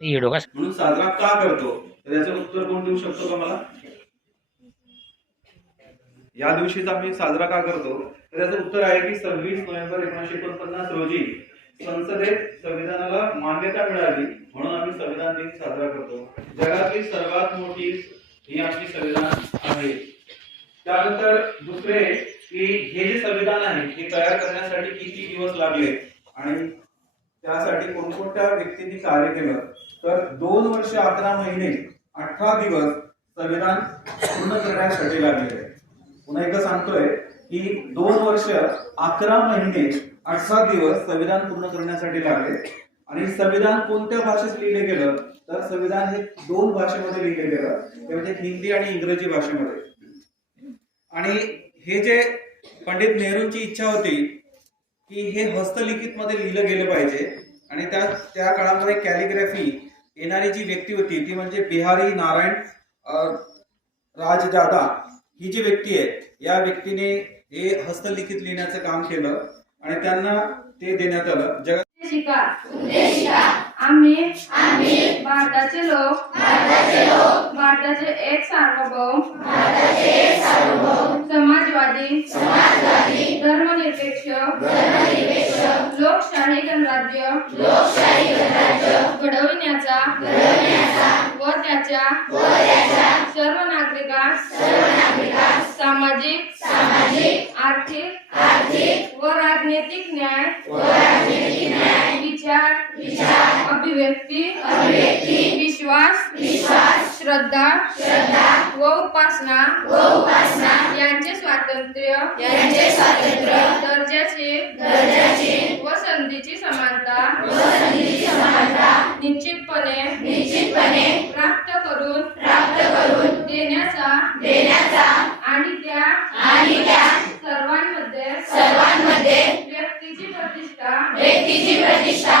येडो का? म्हणून साजरा का करतो? तर याचं उत्तर कोण देऊ शकतो का मला या दिवशीच आम्ही साजरा का करतो? तर याचं उत्तर आहे की सव्वीस नोव्हेंबर एकोणीशे एकोणपन्नास रोजी संसदेत संविधानाला मान्यता मिळाली म्हणून आम्ही संविधान दिन साजरा करतो. जगातली सर्वात मोठी ही आमची संविधान आहे. त्यानंतर दुसरे की हे जे संविधान आहे हे तयार करण्यासाठी किती दिवस लागले? आणि त्यासाठी कोणकोणत्या व्यक्तींनी कार्य केलं? तर दोन वर्ष अकरा महिने अठरा दिवस संविधान पूर्ण करण्यासाठी लागले पुन्हा एकदा सांगतोय की दोन वर्ष अकरा महिने अठरा दिवस संविधान पूर्ण करण्यासाठी लागले. आणि संविधान कोणत्या भाषेत लिहिले गेलं? तर संविधान हे दोन भाषेमध्ये लिहिले गेलं. ते म्हणजे हिंदी आणि इंग्रजी भाषेमध्ये. आणि हे जे पंडित नेहरूंची इच्छा होती की हे हस्तलिखित मध्ये लिहिलं गेलं पाहिजे. आणि त्या त्या काळामध्ये कॅलिग्राफी येणारी जी व्यक्ती होती ती म्हणजे बिहारी नारायण राजदादा ही जी व्यक्ती आहे या व्यक्तीने हे हस्तलिखित लिहिण्याचं काम केलं आणि त्यांना ते देण्यात आलं. जग आम्ही भारताचे लोक. भारताचे एक सार्वभौम. समाजवादी. धर्मनिरपेक्ष. लोकशाही गणराज्य. घडविण्याचा. व त्याच्या. सर्व नागरिकांस सामाजिक. आर्थिक. व राजनैतिक न्याय. विचार. अभिव्यक्ती विश्वास श्रद्धा व उपासना यांचे स्वातंत्र्य दर्जाची व संधीची समानता निश्चितपणे प्राप्त करून देण्याचा आणि त्या सर्वांमध्ये व्यक्तीची प्रतिष्ठा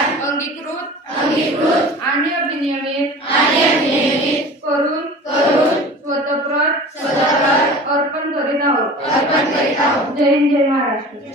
जय हिंद जय महाराष्ट्र